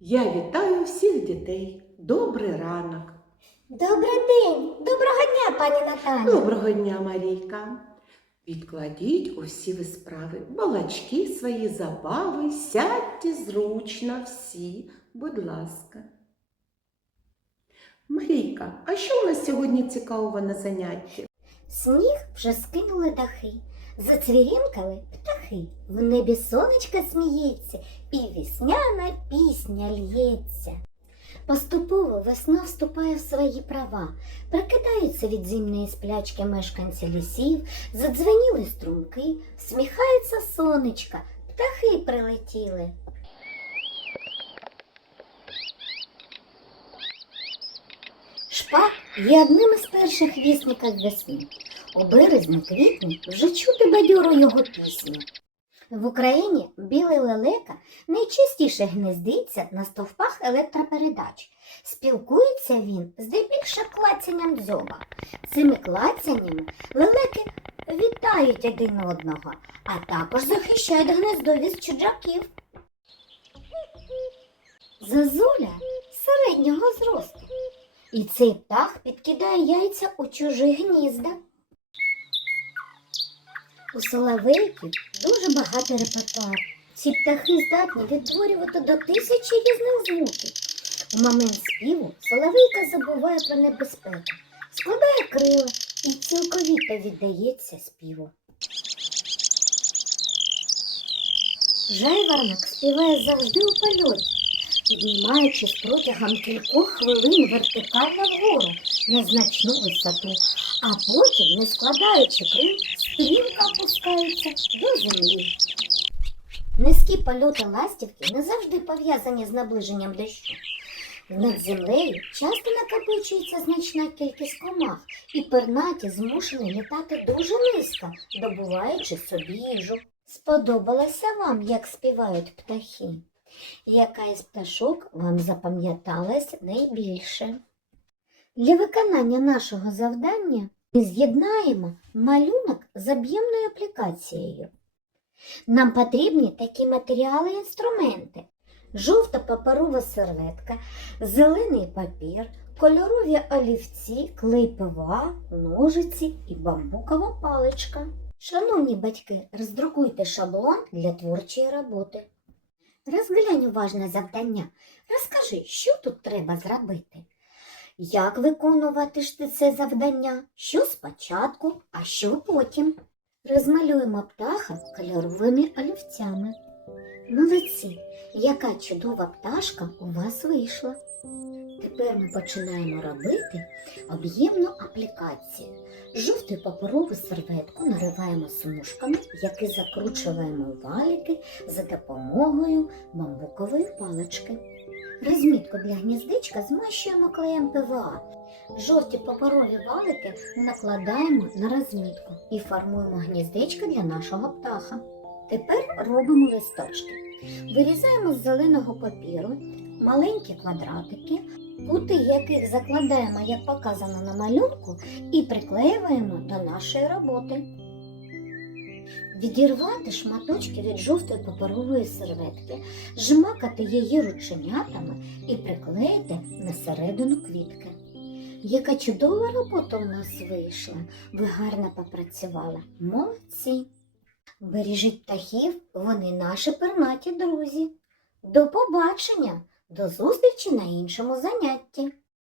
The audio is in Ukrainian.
Я вітаю всіх дітей. Добрий ранок. Добрий день, доброго дня, пані Наталі. Доброго дня, Марійка. Відкладіть усі ви справи, балачки свої забави, сядьте зручно всі, будь ласка. Марійка, а що у нас сьогодні цікавого на занятті? Сніг вже скинули дахи, зацвірінкали птахи. В небі сонечко сміється, і весняна пісня лється. Поступово весна вступає в свої права, прокидаються від зимної сплячки мешканці лісів, задзвеніли струмки, всміхається сонечка, птахи прилетіли. Шпак є одним із перших вісників весни. У березні-квітні вже чути бадьору його пісню. В Україні білий лелека найчастіше гнездиться на стовпах електропередач. Спілкується він здебільшого клацанням дзьоба. Цими клацаннями лелеки вітають один одного, а також захищають гнездо від чуджаків. Зазуля середнього зросту. І цей птах підкидає яйця у чужі гнізда. У соловейків дуже багатий репертуар. Ці птахи здатні відтворювати до тисячі різних звуків. У момент співу соловейка забуває про небезпеку, складає крила і цілковіто віддається співу. Жайворонок співає завжди у польоті, піднімаючись протягом кількох хвилин вертикально вгору на значну висоту, а потім, не складаючи крил, стрімко опускається до землі. Низькі польоти ластівки не завжди пов'язані з наближенням дощу. Над землею часто накопичується значна кількість комах, і пернаті змушені літати дуже низько, добуваючи собі їжу. Сподобалося вам, як співають птахи? Яка із пташок вам запам'яталась найбільше? Для виконання нашого завдання ми з'єднаємо малюнок з об'ємною аплікацією. Нам потрібні такі матеріали і інструменти: жовта паперова серветка, зелений папір, кольорові олівці, клей ПВА, ножиці і бамбукова паличка. Шановні батьки, роздрукуйте шаблон для творчої роботи. Розглянь уважне завдання. Розкажи, що тут треба зробити. Як виконувати ж ти це завдання? Що спочатку, а що потім? Розмалюємо птаха кольоровими олівцями. Молодці, яка чудова пташка у вас вийшла. Тепер ми починаємо робити об'ємну аплікацію. Жовту паперову серветку нариваємо смужками, які закручуємо валіки за допомогою бамбукової палички. Розмітку для гніздечка змащуємо клеєм ПВА. Жовті паперові валики накладаємо на розмітку і формуємо гніздечко для нашого птаха. Тепер робимо листочки. Вирізаємо з зеленого папіру маленькі квадратики, кути яких закладаємо, як показано на малюнку, і приклеюємо до нашої роботи. Відірвати шматочки від жовтої паперової серветки, жмакати її рученятами і приклеїти на середину квітки. Яка чудова робота у нас вийшла. Ви гарно попрацювали. Молодці. Бережіть птахів, вони наші пернаті друзі. До побачення, до зустрічі на іншому занятті.